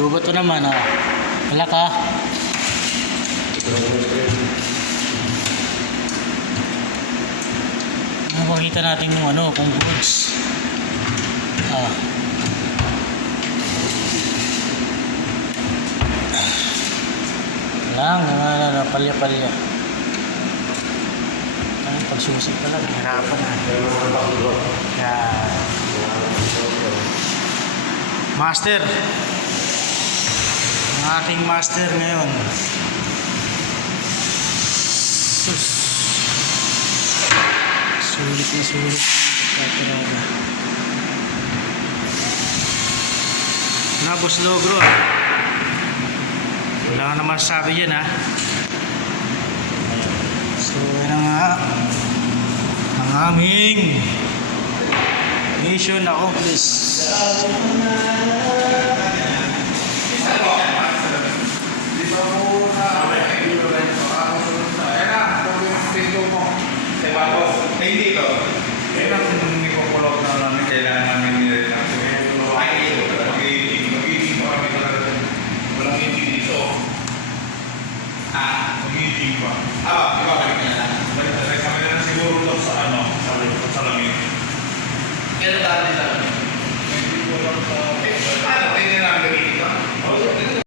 Robot to naman, ah. Wala ka. Makikita natin yung ano, kung goods. Ah. Lang, ano, palya-palya. Ano, pagsusik pala, hirapan na. Yan. Master. Ang ating master ngayon. Sus. Sulit na sulit. Na boss Logro, ah. Wala ka naman sabi dyan, ha. So yan nga ang aming mission accomplished. Hindi to.